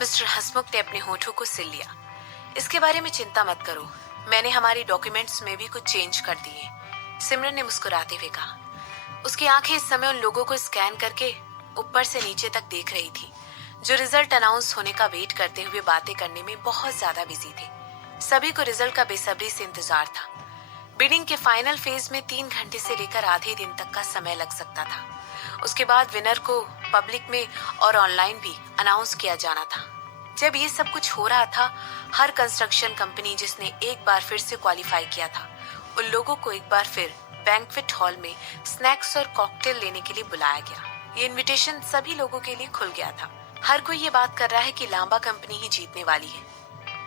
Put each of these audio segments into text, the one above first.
Mister हसमुख ने अपने होठों को सिल लिया। इसके बारे में चिंता मत करो, मैंने हमारी डॉक्यूमेंट्स में भी कुछ चेंज कर दिए, सिमरन ने मुस्कुराते हुए कहा। उसकी आंखें इस समय उन लोगों को स्कैन करके ऊपर से नीचे तक देख रही थी जो रिजल्ट अनाउंस होने का वेट करते हुए बातें करने में बहुत ज्यादा बिजी थे। सभी को रिजल्ट का बेसब्री से इंतजार था। बिडिंग के फाइनल फेज में 3 घंटे से लेकर आधे दिन तक का समय लग सकता था। उसके बाद विनर को पब्लिक में और ऑनलाइन भी अनाउंस किया जाना था। जब ये सब कुछ हो रहा था, हर कंस्ट्रक्शन कंपनी जिसने एक बार फिर से क्वालिफाई किया था, उन लोगों को एक बार फिर बैंक्वेट हॉल में स्नैक्स और कॉकटेल लेने के लिए बुलाया गया। ये इनविटेशन सभी लोगों के लिए खुल गया था। हर कोई ये बात कर रहा है कि लांबा कंपनी ही जीतने वाली है।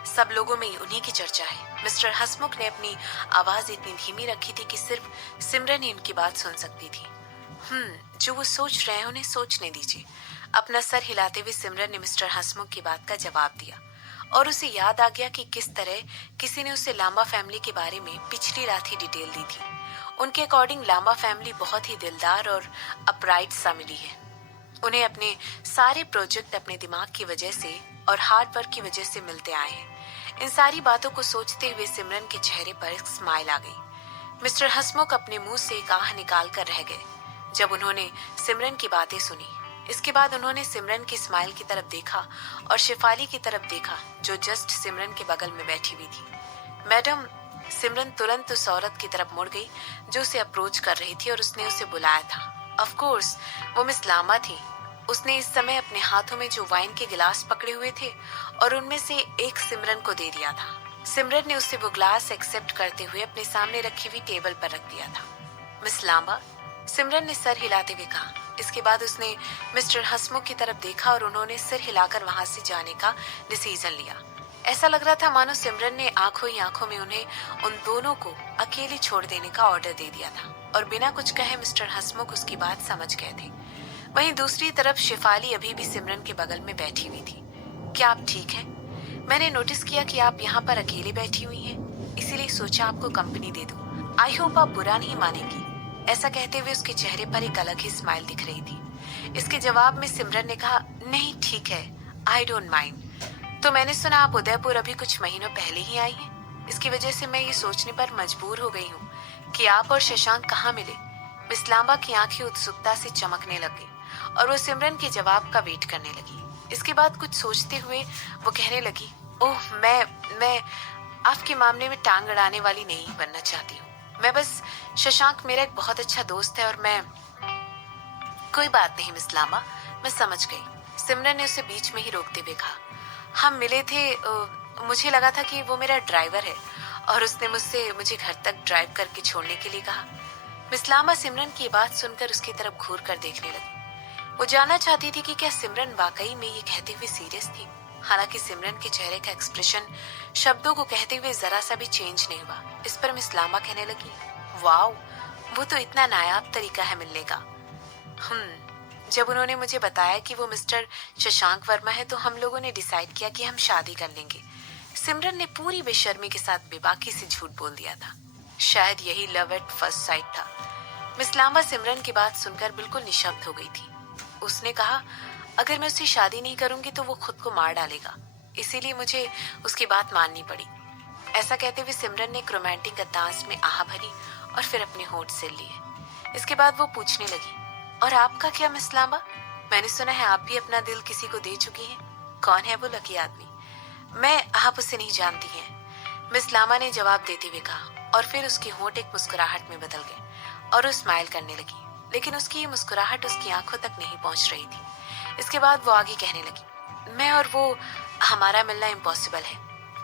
सब लोगों में उन्हीं की चर्चा है। मिस्टर हसमुख ने अपनी आवाज इतनी धीमी रखी थी कि सिर्फ सिमरन ही उनकी बात सुन सकती थी। जो वो सोच रहे हैं उन्हें सोचने दीजिए। अपना सर हिलाते हुए सिमरन ने मिस्टर हसमुख की बात का जवाब दिया और उसे याद आ गया कि किस तरह किसी ने उसे लांबा फैमिली के बारे में पिछली रात ही डिटेल दी थी। उनके अकॉर्डिंग लांबा फैमिली बहुत ही दिलदार और अपराइट सा मिली है। उन्हें अपने सारे प्रोजेक्ट अपने दिमाग की वजह से और हार्ड वर्क की वजह से मिलते आए हैं। इन सारी बातों को सोचते हुए सिमरन के चेहरे पर एक स्माइल आ गई। मिस्टर हसमुख अपने मुंह से एक आह निकाल कर रह गए जब उन्होंने सिमरन की बातें सुनी। इसके बाद उन्होंने सिमरन की स्माइल की तरफ देखा और शेफाली की तरफ देखा जो जस्ट सिमरन के बगल में बैठी हुई थी। मैडम, सिमरन तुरंत उस औरत की तरफ मुड़ गई जो उसे अप्रोच कर रही थी और उसने उसे बुलाया था। ऑफ कोर्स वो मिस लामा थी। उसने इस समय अपने हाथों में जो वाइन के गिलास पकड़े हुए थे और उनमें से एक सिमरन को दे दिया था। सिमरन ने उसे वो ग्लास एक्सेप्ट करते हुए अपने सामने रखी हुई टेबल पर रख दिया था। मिस लामा, सिमरन ने सर हिलाते हुए कहा। इसके बाद उसने मिस्टर हसमुख की तरफ देखा और उन्होंने सिर हिलाकर वहां से जाने का डिसीजन लिया। ऐसा लग रहा था मानो सिमरन ने आंखों ही आंखों में उन्हें उन दोनों को अकेले छोड़ देने का ऑर्डर दे दिया था और बिना कुछ कहे मिस्टर हसमुख उसकी बात समझ गए थे। वहीं दूसरी तरफ शेफाली अभी भी सिमरन के बगल में बैठी हुई थी। क्या आप ठीक हैं? मैंने नोटिस किया कि आप यहाँ पर अकेले बैठी हुई हैं, इसीलिए सोचा आपको कंपनी दे दूं। आई होप आप बुरा नहीं मानेंगी। ऐसा कहते हुए उसके चेहरे पर एक अलग ही स्माइल दिख रही थी। इसके जवाब में सिमरन ने कहा, नहीं ठीक है, आई डोंट माइंड। तो मैंने सुना आप उदयपुर अभी कुछ महीनों पहले ही आई हैं। इसकी वजह से मैं ये सोचने पर मजबूर हो गई हूँ कि आप और शशांक कहाँ मिले। मिस लांबा की आंखें उत्सुकता से चमकने लगी और वो सिमरन के जवाब का वेट करने लगी। इसके बाद कुछ सोचते हुए वो कहने लगी, ओह मैं आपके मामले में टांग अड़ाने वाली नहीं बनना चाहती हूँ। मैं बस, शशांक मेरा एक बहुत अच्छा दोस्त है और मैं। कोई बात नहीं मिस लामा, मैं समझ गई, सिमरन ने उसे बीच में ही रोकते हुए कहा। हम मिले थे, मुझे लगा था कि वो मेरा ड्राइवर है और उसने मुझे घर तक ड्राइव करके छोड़ने के लिए कहा। मिस लामा सिमरन की बात सुनकर उसकी तरफ घूर कर देखने लगी। वो जानना चाहती थी कि क्या सिमरन वाकई में ये कहते हुए सीरियस थी। हालांकि सिमरन के चेहरे का एक्सप्रेशन शब्दों को कहते हुए जरा सा भी चेंज नहीं हुआ। इस पर मिस लामा कहने लगी, वाओ, वो तो इतना नायाब तरीका है मिलने का। जब उन्होंने मुझे बताया कि वो मिस्टर शशांक वर्मा है तो हम लोगों ने डिसाइड किया कि हम शादी कर लेंगे। सिमरन ने पूरी बेशर्मी के साथ बेबाकी से झूठ बोल दिया था। शायद यही लव एट फर्स्ट साइट था। मिस लांबा सिमरन की बात सुनकर बिल्कुल निशब्द हो गई थी। उसने कहा, अगर मैं उससे शादी नहीं करूंगी तो वो खुद को मार डालेगा, इसीलिए मुझे उसकी बात माननी पड़ी। ऐसा कहते हुए सिमरन ने एक रोमांटिक अंदाज में आह भरी और फिर अपने होंठ सिल लिए। इसके बाद वो पूछने लगी, और आपका क्या मिस लांबा? मैंने सुना है आप भी अपना दिल किसी को दे चुकी हैं। कौन है वो लकी आदमी? मैं, आप उसे नहीं जानती हैं, मिस लामा ने जवाब देते हुए कहा और फिर उसके होंठ एक मुस्कुराहट में बदल गए और वो स्माइल करने लगी। लेकिन उसकी ये मुस्कुराहट उसकी आंखों तक नहीं पहुंच रही थी। इसके बाद वो आगे कहने लगी, मैं और वो, हमारा मिलना इम्पॉसिबल है।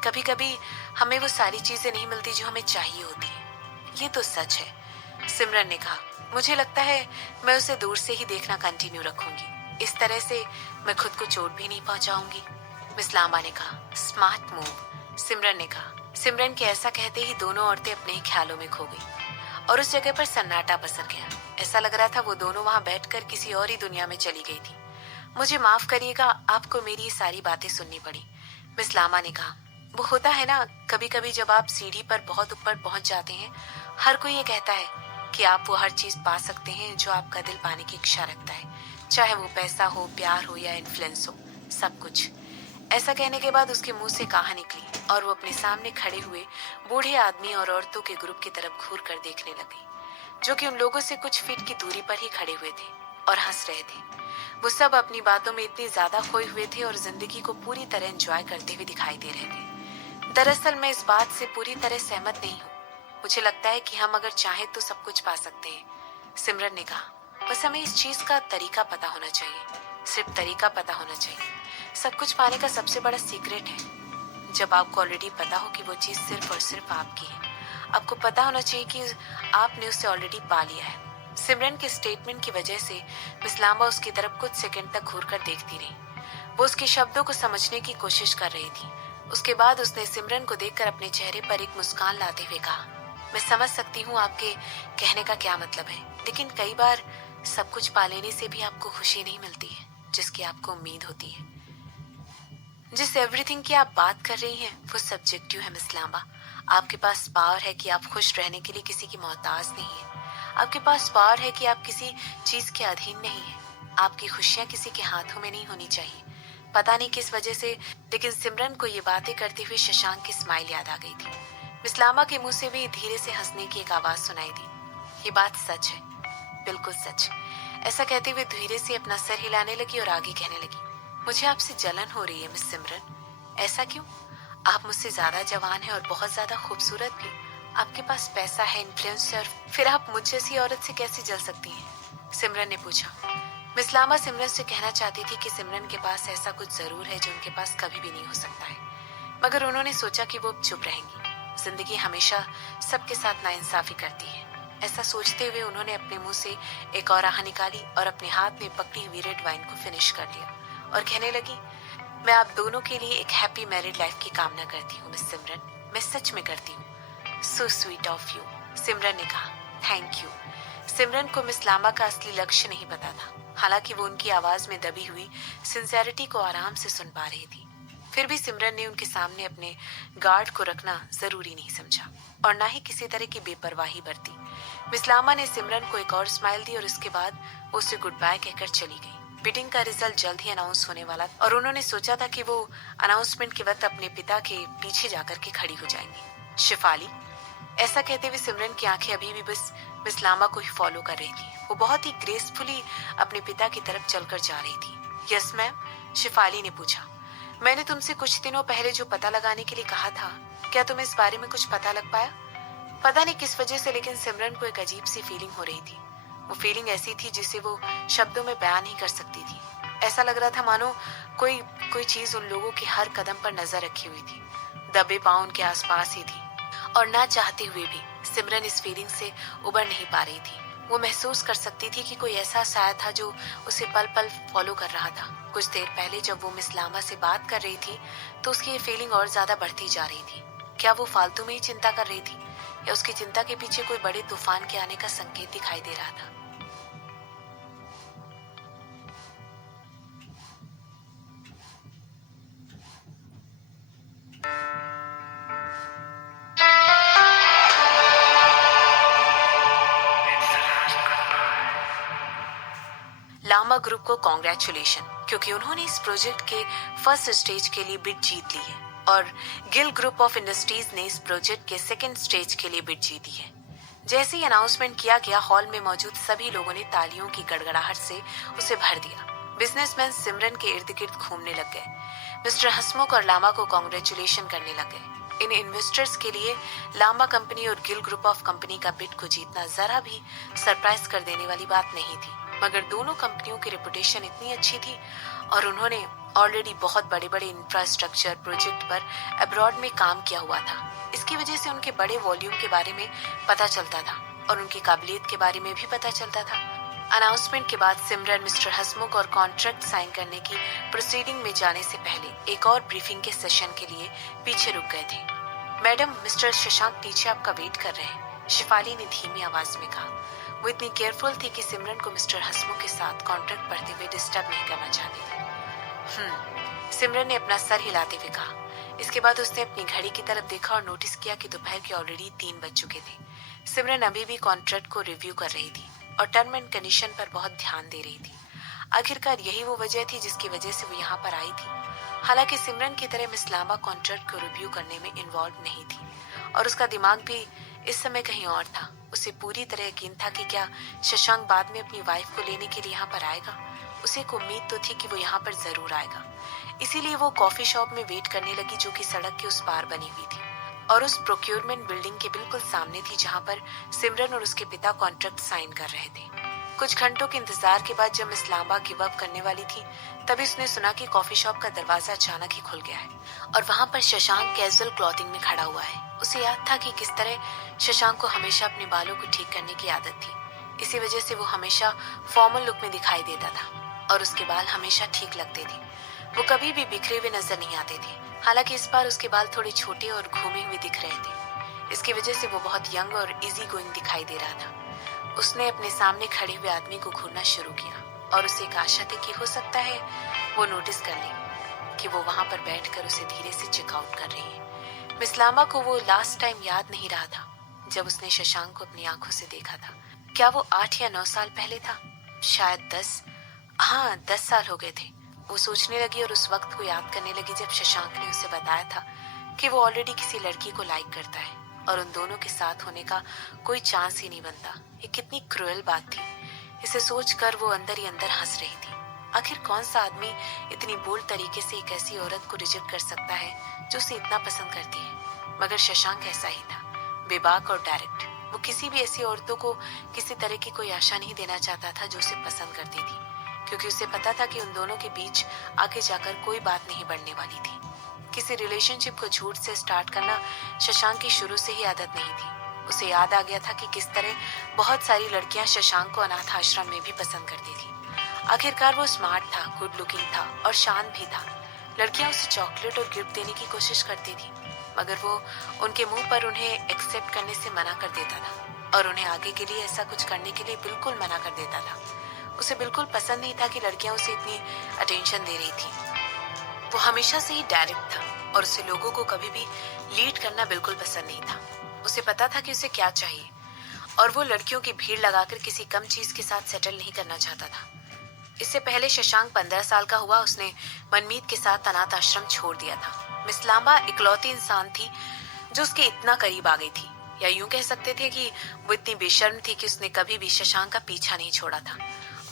कभी कभी हमें वो सारी चीजें नहीं मिलती जो हमें चाहिए होती है। ये तो सच है, सिमरन ने कहा। मुझे लगता है मैं उसे दूर से ही देखना कंटिन्यू रखूंगी। इस तरह से मैं खुद को चोट भी नहीं पहुंचाऊंगी। मिस लांबा ने कहा, स्मार्ट मूव, सिमरन ने कहा। सिमरन के ऐसा कहते ही दोनों औरतें अपने ही ख्यालों में खो गई और उस जगह पर सन्नाटा पसर गया। ऐसा लग रहा था वो दोनों वहां बैठकर किसी और ही दुनिया में चली गई थी। मुझे माफ करिएगा, आपको मेरी ये सारी बातें सुननी पड़ी, मिस लामा ने कहा। वो होता है ना, कभी कभी जब आप सीढ़ी पर बहुत ऊपर पहुंच जाते हैं, हर कोई ये कहता है कि आप वो हर चीज पा सकते हैं जो आपका दिल पाने की इच्छा रखता है, चाहे वो पैसा हो, प्यार हो या इन्फ्लुएंस हो, सब कुछ। ऐसा कहने के बाद उसके मुंह से कहा निकली और वो अपने सामने खड़े हुए बूढ़े आदमी और औरतों के ग्रुप की तरफ घूर कर देखने लगी, जो कि उन लोगों से कुछ फीट की दूरी पर ही खड़े हुए थे और हंस रहे थे। वो सब अपनी बातों में इतने ज्यादा खोए हुए थे और जिंदगी को पूरी तरह एंजॉय करते हुए दिखाई दे रहे थे। दरअसल मैं इस बात से पूरी तरह सहमत नहीं हूँ। मुझे लगता है कि हम अगर चाहें तो सब कुछ पा सकते हैं, सिमरन ने कहा। बस हमें इस चीज का तरीका पता होना चाहिए, सिर्फ तरीका पता होना चाहिए। सब कुछ पाने का सबसे बड़ा सीक्रेट है जब आपको ऑलरेडी पता हो कि वो चीज सिर्फ और सिर्फ आपकी है। आपको पता होना चाहिए कि आपने उसे ऑलरेडी पा लिया है। सिमरन के स्टेटमेंट की वजह से मिस लांबा उसकी तरफ कुछ सेकंड तक घूर कर देखती रही। वो उसके शब्दों को समझने की कोशिश कर रही थी। उसके बाद उसने सिमरन को देखकर अपने चेहरे पर एक मुस्कान लाते हुए कहा, मैं समझ सकती हूँ आपके कहने का क्या मतलब है, लेकिन कई बार सब कुछ पा लेने से भी आपको खुशी नहीं मिलती है जिसकी आपको उम्मीद होती है। जिस एवरीथिंग की आप बात कर रही हैं वो सब्जेक्टिव है मिस लांबा। आपके पास पावर है कि आप खुश रहने के लिए किसी की मोहताज नहीं है। आपके पास पावर है कि आप किसी चीज के अधीन नहीं है। आपकी खुशियां किसी के हाथों में नहीं होनी चाहिए। पता नहीं किस वजह से, लेकिन सिमरन को ये बातें करते हुए शशांक की स्माइल याद आ गई थी। मिस लांबा के मुंह से भी धीरे से हंसने की एक आवाज सुनाई दी। ये बात सच है, बिल्कुल सच। ऐसा कहते हुए धीरे से अपना सर हिलाने लगी और आगे कहने लगी, मुझे आपसे जलन हो रही है मिस सिमरन। ऐसा क्यों? आप मुझसे ज्यादा जवान हैं और बहुत ज्यादा खूबसूरत भी। आपके पास पैसा है, इन्फ्लुएंस है, और फिर आप मुझ जैसी औरत से कैसे जल सकती हैं? सिमरन ने पूछा। मिस लांबा सिमरन से कहना चाहती थी कि सिमरन के पास ऐसा कुछ जरूर है जो उनके पास कभी भी नहीं हो सकता है, मगर उन्होंने सोचा कि वो चुप रहेंगी। जिंदगी हमेशा सबके साथ नाइंसाफी करती है। ऐसा सोचते हुए उन्होंने अपने मुंह से एक और आह निकाली और अपने हाथ में पकड़ी हुई रेड वाइन को फिनिश कर लिया और कहने लगी, मैं आप दोनों के लिए एक हैप्पी मैरिड लाइफ की कामना करती हूँ मिस सिमरन। मैं सच में करती हूँ। सो स्वीट ऑफ यू, सिमरन ने कहा। Thank you. सिमरन को मिस लांबा का असली लक्ष्य नहीं पता था, हालांकि वो उनकी आवाज में दबी हुई सिंसियरिटी को आराम से सुन पा रही थी। फिर भी सिमरन ने उनके सामने अपने गार्ड को रखना जरूरी नहीं समझा और ना ही किसी तरह की बेपरवाही बरती। मिस लांबा ने सिमरन को एक और स्माइल दी और उसके बाद वो उसे गुड बाय कहकर चली गई। बिडिंग का रिजल्ट जल्द ही अनाउंस होने वाला और उन्होंने सोचा था कि वो अनाउंसमेंट के वक्त अपने पिता के पीछे जाकर के खड़ी हो जाएंगी। शिफाली, ऐसा कहते हुए सिमरन की आंखें अभी भी बस मिस लांबा को ही फॉलो कर रही थी। वो बहुत ही ग्रेसफुली अपने पिता की तरफ चलकर जा रही थी। यस मैम, शिफाली ने पूछा। मैंने तुमसे कुछ दिनों पहले जो पता लगाने के लिए कहा था, क्या तुम्हें इस बारे में कुछ पता लग पाया? पता नहीं किस वजह से, लेकिन सिमरन को एक अजीब सी फीलिंग हो रही थी। वो फीलिंग ऐसी थी जिसे वो शब्दों में बयान नहीं कर सकती थी। ऐसा लग रहा था मानो कोई कोई चीज उन लोगों के हर कदम पर नजर रखी हुई थी, दबे पांव उनके आसपास ही थी, और ना चाहते हुए भी सिमरन इस फीलिंग से उबर नहीं पा रही थी। वो महसूस कर सकती थी कि कोई ऐसा साया था जो उसे पल पल फॉलो कर रहा था। कुछ देर पहले जब वो मिस लांबा से बात कर रही थी तो उसकी ये फीलिंग और ज्यादा बढ़ती जा रही थी। क्या वो फालतू में ही चिंता कर रही थी या उसकी चिंता के पीछे कोई बड़े तूफान के आने का संकेत दिखाई दे रहा था? लांबा ग्रुप को कॉन्ग्रेचुलेशन, क्योंकि उन्होंने इस प्रोजेक्ट के फर्स्ट स्टेज के लिए बिड जीत ली है और गिल ग्रुप ऑफ इंडस्ट्रीज ने इस प्रोजेक्ट के सेकंड स्टेज के लिए बिड जीती है। जैसे ही अनाउंसमेंट किया गया, हॉल में मौजूद सभी लोगों ने तालियों की गड़गड़ाहट से उसे भर दिया। बिजनेसमैन सिमरन के इर्द गिर्द घूमने लग गए, मिस्टर हसमुख और लांबा को कॉन्ग्रेचुलेशन करने लग गए। इन इन्वेस्टर्स के लिए लांबा कंपनी और गिल ग्रुप ऑफ कंपनी का बिड को जीतना जरा भी सरप्राइज कर देने वाली बात नहीं थी, मगर दोनों कंपनियों की रेपुटेशन इतनी अच्छी थी और उन्होंने ऑलरेडी बहुत बड़े बड़े इंफ्रास्ट्रक्चर प्रोजेक्ट पर अब्रॉड में काम किया हुआ था। इसकी वजह से उनके बड़े वॉल्यूम के बारे में पता चलता था और उनकी काबिलियत के बारे में भी पता चलता था। अनाउंसमेंट के बाद सिमरन मिस्टर हसमुख और कॉन्ट्रैक्ट साइन करने की प्रोसीडिंग में जाने से पहले एक और ब्रीफिंग के सेशन के लिए पीछे रुक गए थे। मैडम, मिस्टर शशांक नीचे आपका वेट कर रहे हैं, शिफाली ने धीमी आवाज में कहा। वो इतनी केयरफुल थी कि सिमरन को मिस्टर हसमुख के साथ कॉन्ट्रैक्ट पढ़ते हुए डिस्टर्ब नहीं करना चाहती थी। सिमरन ने अपना सर हिलाते हुए कहा। इसके बाद उसने अपनी घड़ी की तरफ देखा और नोटिस किया कि दोपहर के ऑलरेडी 3 बज चुके थे। सिमरन अभी भी कॉन्ट्रैक्ट को रिव्यू कर रही थी और टर्म एंड कंडीशन पर बहुत ध्यान दे रही थी। आखिरकार यही वो वजह थी जिसकी वजह से वो यहाँ पर आई थी। हालांकि सिमरन की तरह मिस लांबा कॉन्ट्रैक्ट को रिव्यू करने में इन्वॉल्व नहीं थी और उसका दिमाग भी इस समय कहीं और था। उसे पूरी तरह यकीन था कि क्या शशांक बाद में अपनी वाइफ को लेने के लिए यहाँ पर आएगा। उसे एक उम्मीद तो थी कि वो यहाँ पर जरूर आएगा, इसीलिए वो कॉफी शॉप में वेट करने लगी जो कि सड़क के उस पार बनी हुई थी और उस प्रोक्योरमेंट बिल्डिंग के बिल्कुल सामने थी जहाँ पर सिमरन और उसके पिता कॉन्ट्रैक्ट साइन कर रहे थे। कुछ घंटों के इंतजार के बाद जब मिस लांबा गिव अप करने वाली थी तभी उसने सुना कि कॉफी शॉप का दरवाजा अचानक ही खुल गया है और वहां पर शशांक कैजुअल क्लॉथिंग में खड़ा हुआ है। उसे याद था कि किस तरह शशांक को हमेशा अपने बालों को ठीक करने की आदत थी, इसी वजह से वो हमेशा फॉर्मल लुक में दिखाई देता था और उसके बाल हमेशा ठीक लगते थे। वो कभी भी बिखरे हुए नजर नहीं आते थे। हालांकि इस बार उसके बाल थोड़े छोटे और घूमे हुए दिख रहे थे। इसकी वजह से वो बहुत यंग और इजी गोइंग दिखाई दे रहा था। उसने अपने सामने खड़े हुए आदमी को घूरना शुरू किया और उसे एक आशा थी कि हो सकता है वो नोटिस कर ले कि वो वहां पर बैठकर उसे धीरे से चेकआउट कर रही है। मिस लांबा को वो लास्ट टाइम याद नहीं रहा था जब उसने शशांक को अपनी आंखों से देखा था। क्या वो 8 या 9 साल पहले था? शायद 10। हाँ, 10 साल हो गए थे। वो सोचने लगी और उस वक्त को याद करने लगी जब शशांक ने उसे बताया था कि वो ऑलरेडी किसी लड़की को लाइक करता है और उन दोनों के साथ होने का कोई चांस ही नहीं बनता। ये कितनी क्रूएल बात थी। इसे सोचकर वो अंदर ही अंदर हंस रही थी। आखिर कौन सा आदमी इतनी बोल्ड तरीके से एक ऐसी औरत को रिजेक्ट कर सकता है जो उसे इतना पसंद करती है। मगर शशांक ऐसा ही था, बेबाक और डायरेक्ट। वो किसी भी ऐसी औरतों को किसी तरह की कोई आशा नहीं देना चाहता था जो उसे पसंद करती थी, क्योंकि उसे पता था कि उन दोनों के बीच आगे जाकर कोई बात नहीं बढ़ने वाली थी। किसी रिलेशनशिप को झूठ से स्टार्ट करना शशांक की शुरू से ही आदत नहीं थी। उसे याद आ गया था कि किस तरह बहुत सारी लड़कियां शशांक को अनाथ आश्रम में भी पसंद करती थी। आखिरकार वो स्मार्ट था, गुड लुकिंग था और शांत भी था। लड़कियां उसे चॉकलेट और गिफ्ट देने की कोशिश करती थी, मगर वो उनके मुंह पर उन्हें एक्सेप्ट करने से मना कर देता था और उन्हें आगे के लिए ऐसा कुछ करने के लिए बिल्कुल मना कर देता था। उसे बिल्कुल पसंद नहीं था कि लड़कियां उसे इतनी अटेंशन दे रही थी। वो हमेशा से ही डायरेक्ट था और उसे लोगों को कभी भी लीड करना बिल्कुल पसंद नहीं था। उसे पता था कि उसे क्या चाहिए और वो लड़कियों की भीड़ लगाकर किसी कम चीज के साथ सेटल नहीं करना चाहता था। इससे पहले शशांक 15 साल का हुआ उसने मनमीत के साथ अनाथ आश्रम छोड़ दिया था। मिस लांबा इकलौती इंसान थी जो उसके इतना करीब आ गई थी, या यूं कह सकते थे कि वो इतनी बेशर्म थी कि उसने कभी भी शशांक का पीछा नहीं छोड़ा था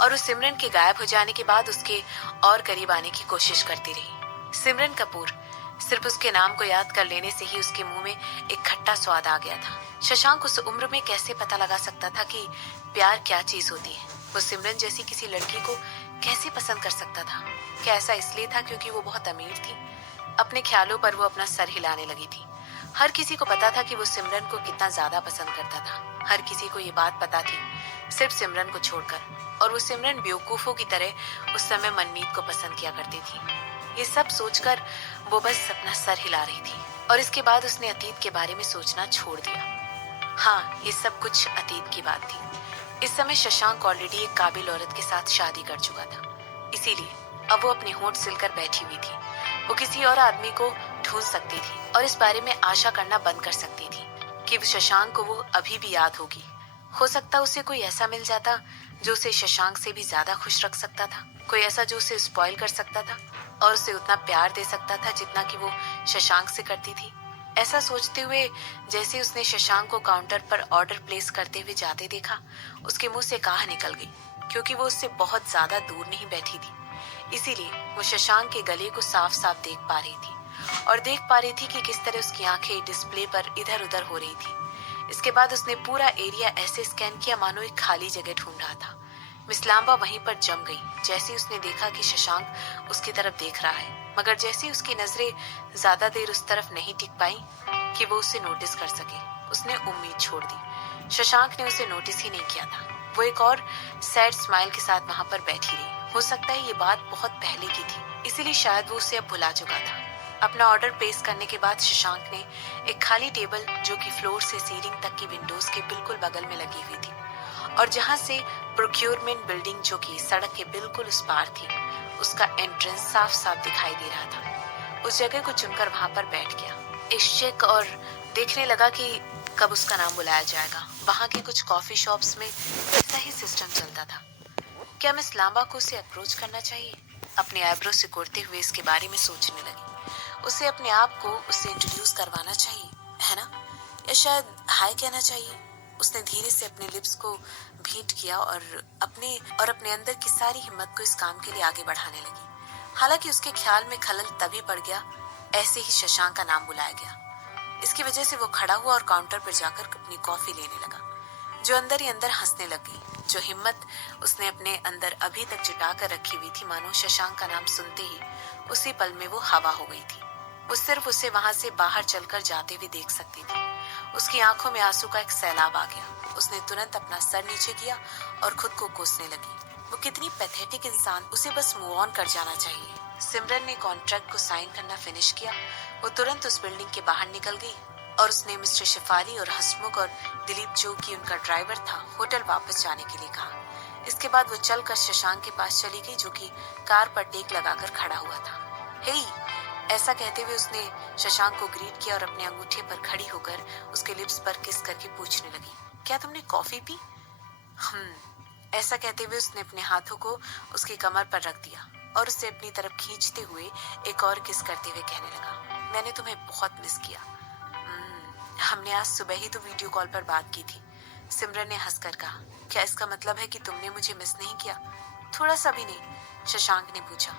और उस सिमरन के गायब हो जाने के बाद उसके और करीब आने की कोशिश करती रही। सिमरन कपूर, सिर्फ उसके नाम को याद कर लेने से ही उसके मुंह में एक खट्टा स्वाद आ गया था। शशांक उस उम्र में कैसे पता लगा सकता था कि प्यार क्या चीज होती है? वो सिमरन जैसी किसी लड़की को कैसे पसंद कर सकता था? क्या ऐसा इसलिए था क्योंकि वो बहुत अमीर थी? अपने ख्यालों पर वो अपना सर हिलाने लगी थी। हर किसी को पता था कि वो सिमरन को कितना ज्यादा पसंद करता था। हर किसी को ये बात पता थी, सिर्फ सिमरन को छोड़कर, और वो सिमरन बेवकूफों की तरह उस समय मनमीत को पसंद किया करती थी। ये सब सोचकर वो बस अपना सर हिला रही थी और इसके बाद उसने अतीत के बारे में सोचना छोड़ दिया। हाँ, ये सब कुछ अतीत की बात थी। इस समय शशांक ऑलरेडी एक काबिल औरत के साथ शादी कर चुका था, इसीलिए अब वो अपने होंठ सिलकर बैठी हुई थी। वो किसी और आदमी को ढूंढ सकती थी और इस बारे में आशा करना बंद कर सकती थी कि शशांक को वो अभी भी याद होगी। हो सकता उसे कोई ऐसा मिल जाता जो उसे शशांक से भी ज्यादा खुश रख सकता था, कोई ऐसा जो उसे स्पॉइल कर सकता था और उसे उतना प्यार दे सकता था जितना कि वो शशांक से करती थी। ऐसा सोचते हुए जैसे उसने शशांक को काउंटर पर ऑर्डर प्लेस करते हुए जाते देखा, उसके मुंह से कहा निकल गई, क्योंकि वो उससे बहुत ज्यादा दूर नहीं बैठी थी। इसीलिए वो शशांक के गले को साफ साफ देख पा रही थी और देख पा रही थी कि किस तरह उसकी आंखें डिस्प्ले पर इधर उधर हो रही थी। इसके बाद उसने पूरा एरिया ऐसे स्कैन किया मानो एक खाली जगह ढूंढ रहा था। मिस लांबा वहीं पर जम गई जैसे उसने देखा कि शशांक उसकी तरफ देख रहा है, मगर जैसे उसकी नजरें ज्यादा देर उस तरफ नहीं टिक पाई कि वो उसे नोटिस कर सके, उसने उम्मीद छोड़ दी। शशांक ने उसे नोटिस ही नहीं किया था। वो एक और सैड स्माइल के साथ वहां पर बैठी रही। हो सकता है ये बात बहुत पहले की थी, इसीलिए शायद वो उसे अब भुला चुका था। अपना ऑर्डर प्लेस करने के बाद शशांक ने एक खाली टेबल जो कि फ्लोर से सीलिंग तक की विंडोज के बिल्कुल बगल में लगी हुई थी और जहां से प्रोक्योरमेंट बिल्डिंग जो कि सड़क के बिल्कुल उस पार थी, उसका एंट्रेंस साफ साफ दिखाई दे रहा था, उस जगह को चुनकर वहां पर बैठ गया इश्क और देखने लगा कि कब उसका नाम बुलाया जाएगा। वहां के कुछ कॉफी शॉप्स में ऐसा ही सिस्टम चलता था। क्या मिस लांबा को उसे अप्रोच करना चाहिए? अपने आईब्रो सिकोड़ते हुए इसके बारे में सोचने लगी। उसे अपने आप को उससे इंट्रोड्यूस करवाना चाहिए, है ना, या शायद हाय कहना चाहिए। उसने धीरे से अपने लिप्स को भेंट किया और अपने अंदर की सारी हिम्मत को इस काम के लिए आगे बढ़ाने लगी। हालांकि उसके ख्याल में खलल तभी पड़ गया ऐसे ही शशांक का नाम बुलाया गया। इसकी वजह से वो खड़ा हुआ और काउंटर पर जाकर अपनी कॉफी लेने लगा, जो अंदर ही अंदर हंसने लग गई। जो हिम्मत उसने अपने अंदर अभी तक जुटा कर रखी हुई थी, मानो शशांक का नाम सुनते ही उसी पल में वो हवा हो गई थी। वो सिर्फ उसे वहां से बाहर चलकर जाते हुए देख सकती थी। उसकी आंखों में आंसू का एक सैलाब आ गया। उसने तुरंत अपना सर नीचे किया और खुद को कोसने लगी। वो कितनी पैथेटिक इंसान, उसे बस मूव ऑन कर जाना चाहिए। सिमरन ने कॉन्ट्रैक्ट को साइन करना फिनिश किया। वो तुरंत उस बिल्डिंग के बाहर निकल गई और उसने मिस्टर शिफाली और हसमुख और दिलीप, जो कि उनका ड्राइवर था, होटल वापस जाने के लिए कहा। इसके बाद वो चलकर शशांक के पास चली गई, जो कि कार पर टेक लगाकर खड़ा हुआ था। हे, ऐसा कहते हुए उसने शशांक को ग्रीट किया और अपने अंगूठे पर खड़ी होकर उसके लिप्स पर किस करके पूछने लगी, क्या तुमने कॉफी पी? ऐसा कहते हुए उसने अपने हाथों को उसकी कमर पर रख दिया और उसे अपनी तरफ खींचते हुए एक और किस करते हुए कहने लगा, मैंने तुम्हें बहुत मिस किया। हमने आज सुबह ही तो वीडियो कॉल पर बात की थी। सिमरन ने हंसकर कहा, क्या इसका मतलब है कि तुमने मुझे मिस नहीं किया? थोड़ा सा भी नहीं, शशांक ने पूछा।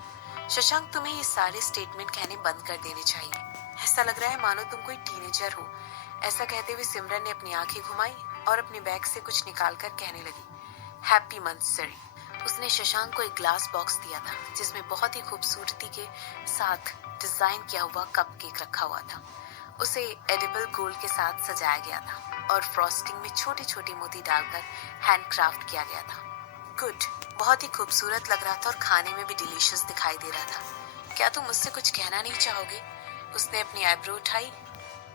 शशांक, तुम्हें ये सारे स्टेटमेंट कहने बंद कर देने चाहिए। ऐसा लग रहा है मानो तुम कोई टीनेजर हो। ऐसा कहते हुए सिमरन ने अपनी आंखें घुमाई और अपने बैग से कुछ निकालकर कहने लगी, हैप्पी मंथसरी। उसने शशांक को एक ग्लास बॉक्स दिया था, जिसमें बहुत ही खूबसूरती के साथ डिजाइन किया हुआ कप केक रखा हुआ था। उसे एडिबल गोल्ड के साथ सजाया गया था और फ्रॉस्टिंग में छोटे छोटे मोती डालकर हैंडक्राफ्ट किया गया था। गुड, बहुत ही खूबसूरत लग रहा था और खाने में भी डिलीशियस दिखाई दे रहा था। क्या तुम मुझसे कुछ कहना नहीं चाहोगे? उसने अपनी आईब्रो उठाई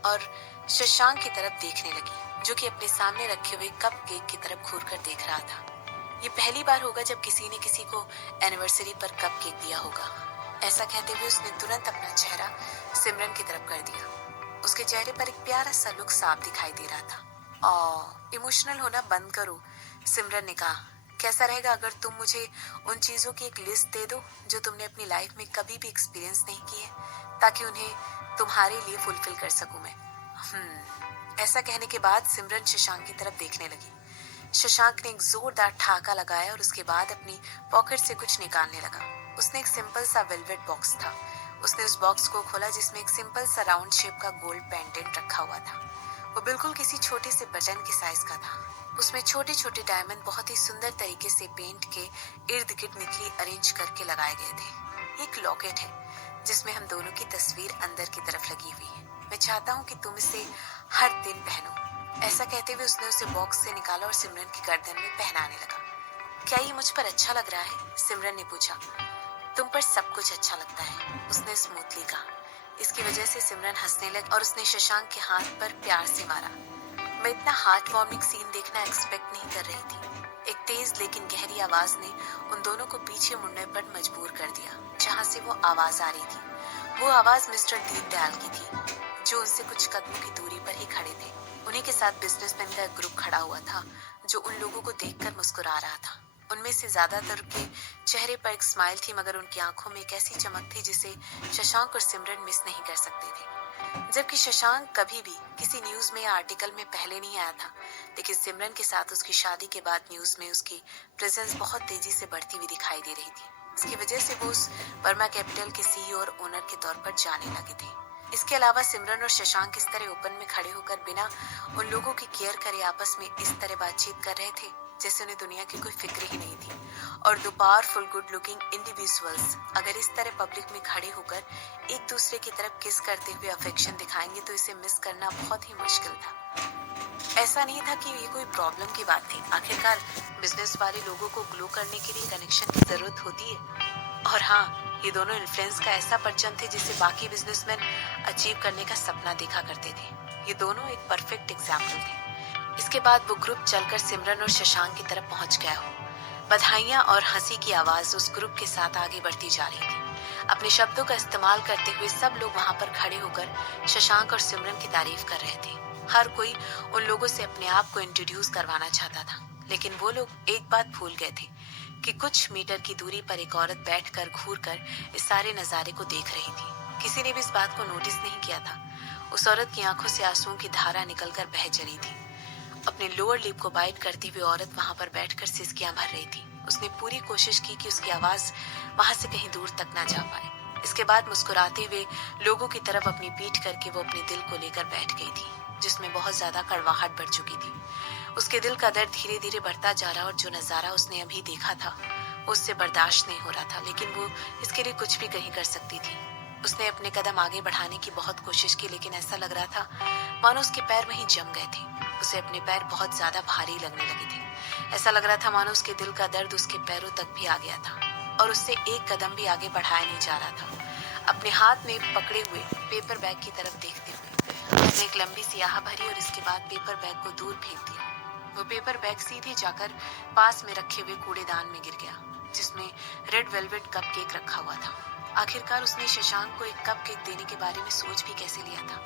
और शशांक की तरफ देखने लगी, जो कि अपने सामने रखे हुए कप केक की तरफ घूर कर देख रहा था। ये पहली बार होगा जब किसी ने किसी को एनिवर्सरी पर कप केक दिया होगा। ऐसा कहते हुए उसने तुरंत अपना चेहरा सिमरन की तरफ कर दिया। उसके चेहरे पर एक प्यारा सा लुक साफ दिखाई दे रहा था। इमोशनल होना बंद करो, सिमरन ने कहा। कैसा रहेगा अगर तुम मुझे उन चीजों की एक लिस्ट दे दो जो तुमने अपनी लाइफ में कभी भी एक्सपीरियंस नहीं की है, ताकि उन्हें तुम्हारे लिए फुलफिल कर सकूं मैं। ऐसा कहने के बाद सिमरन शशांक की तरफ देखने लगी। शशांक ने एक जोरदार ठहाका लगाया और उसके बाद अपनी पॉकेट से कुछ निकालने लगा। उसने एक सिंपल सा वेलवेट बॉक्स था। उसने उस बॉक्स को खोला, जिसमें एक सिंपल सा राउंड शेप का गोल्ड पेंडेंट रखा हुआ था। वो बिल्कुल किसी छोटे से बटन के साइज का था। उसमें छोटे छोटे डायमंड बहुत ही सुंदर तरीके से पेंट के इर्द गिर्द नीटली अरेंज करके लगाए गए थे। एक लॉकेट है जिसमें हम दोनों की तस्वीर अंदर की तरफ लगी हुई है। मैं चाहता हूँ कि तुम इसे हर दिन पहनो। ऐसा कहते हुए उसने उसे बॉक्स से निकाला और सिमरन की गर्दन में पहनाने लगा। क्या ये मुझ पर अच्छा लग रहा है? सिमरन ने पूछा। तुम पर सब कुछ अच्छा लगता है, उसने स्मूथली कहा। इसकी वजह से सिमरन हंसने लगी और उसने शशांक के हाथ पर प्यार से मारा। मैं इतना हार्ट वार्मिंग सीन देखना एक्सपेक्ट नहीं कर रही थी। एक तेज लेकिन गहरी आवाज ने उन दोनों को पीछे मुड़ने पर मजबूर कर दिया, जहां से वो आवाज आ रही थी। वो आवाज मिस्टर दीनदयाल की थी, जो उनसे कुछ कदमों की दूरी पर ही खड़े थे। उन्हीं के साथ बिजनेसमैन का एक ग्रुप खड़ा हुआ था, जो उन लोगों को देखकर मुस्कुरा रहा था। उनमें से ज्यादातर के चेहरे पर एक स्माइल थी, मगर उनकी आंखों में एक ऐसी चमक थी जिसे शशांक और सिमरन मिस नहीं कर सकते थे। जबकि शशांक कभी भी किसी न्यूज में या आर्टिकल में पहले नहीं आया था, लेकिन सिमरन के साथ उसकी शादी के बाद न्यूज में उसकी प्रेजेंस बहुत तेजी से बढ़ती हुई दिखाई दे रही थी। इसकी वजह से वो उस वर्मा कैपिटल के सीईओ और ओनर के तौर पर जाने लगे थे। इसके अलावा सिमरन और शशांक इस तरह ओपन में खड़े होकर बिना उन लोगों की केयर करे आपस में इस तरह बातचीत कर रहे थे जैसे उन्हें दुनिया की कोई फिक्र ही नहीं थी। और दो पावरफुल गुड लुकिंग इंडिविजुअल्स अगर इस तरह पब्लिक में खड़े होकर एक दूसरे की तरफ किस करते हुए अफेक्शन दिखाएंगे तो इसे मिस करना बहुत ही मुश्किल था। ऐसा नहीं था कि ये कोई प्रॉब्लम की बात थी। आखिरकार बिजनेस वाले लोगों को ग्लो करने के लिए कनेक्शन की जरूरत होती है। और हाँ, ये दोनों इन्फ्लुएंस का ऐसा परचम थे जिसे बाकी बिजनेसमैन अचीव करने का सपना देखा करते थे। ये दोनों एक परफेक्ट एग्जाम्पल थे। इसके बाद वो ग्रुप चलकर सिमरन और शशांक की तरफ पहुंच गया हो। बधाइयां और हंसी की आवाज उस ग्रुप के साथ आगे बढ़ती जा रही थी। अपने शब्दों का इस्तेमाल करते हुए सब लोग वहां पर खड़े होकर शशांक और सिमरन की तारीफ कर रहे थे। हर कोई उन लोगों से अपने आप को इंट्रोड्यूस करवाना चाहता था, लेकिन वो लोग एक बात भूल गए थे कि कुछ मीटर की दूरी पर एक औरत बैठकर घूरकर इस सारे नजारे को देख रही थी। किसी ने भी इस बात को नोटिस नहीं किया था। उस औरत की आंखों से आंसुओं की धारा निकलकर बह चली थी। अपने लोअर लिप को बाइट करती हुई औरत वहां पर बैठकर सिसकियां भर रही थी। उसने पूरी कोशिश की कि उसकी आवाज वहां से कहीं दूर तक ना जा पाए। इसके बाद मुस्कुराते हुए लोगों की तरफ अपनी पीठ करके वो अपने दिल को लेकर बैठ गई थी, जिसमें बहुत ज्यादा कड़वाहट बढ़ चुकी थी। उसके दिल का दर्द धीरे धीरे बढ़ता जा रहा और जो नजारा उसने अभी देखा था वो उससे बर्दाश्त नहीं हो रहा था, लेकिन वो इसके लिए कुछ भी नहीं कर सकती थी। उसने अपने कदम आगे बढ़ाने की बहुत कोशिश की, लेकिन ऐसा लग रहा था मानो उसके पैर वहीं जम गए थे। उसे अपने पैर बहुत ज्यादा भारी लगने लगे थे। ऐसा लग रहा था मानो उसके दिल का दर्द उसके पैरों तक भी आ गया था और उससे एक कदम भी आगे बढ़ाया नहीं जा रहा था। अपने हाथ में पकड़े हुए पेपर बैग की तरफ देखते हुए उसने एक लंबी सियाह भरी और इसके बाद पेपर बैग को दूर फेंक दिया। वो पेपर बैग सीधे जाकर पास में रखे हुए कूड़ेदान में गिर गया, जिसमें रेड वेलवेट कपकेक रखा हुआ था। आखिरकार उसने शशांक को एक कपकेक देने के बारे में सोच भी कैसे लिया था।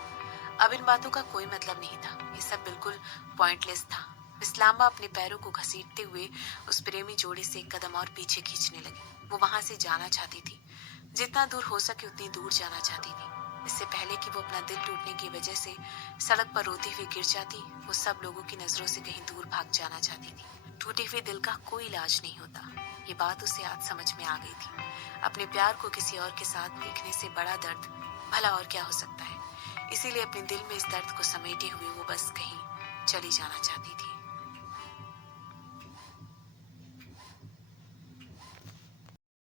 अब इन बातों का कोई मतलब नहीं था। ये सब बिल्कुल पॉइंटलेस था। मिस लांबा अपने पैरों को घसीटते हुए उस प्रेमी जोड़ी से एक कदम और पीछे खींचने लगी। वो वहां से जाना चाहती थी, जितना दूर हो सके उतनी दूर जाना चाहती थी। इससे पहले कि वो अपना दिल टूटने की वजह से सड़क पर रोती हुई गिर जाती, वो सब लोगों की नजरों से कहीं दूर भाग जाना चाहती थी। टूटे हुए दिल का कोई इलाज नहीं होता, ये बात उसे आज समझ में आ गई थी। अपने प्यार को किसी और के साथ देखने से बड़ा दर्द भला और क्या हो सकता है। इसीलिए अपने दिल में इस दर्द को समेटे हुए वो बस कहीं चली जाना चाहती थी।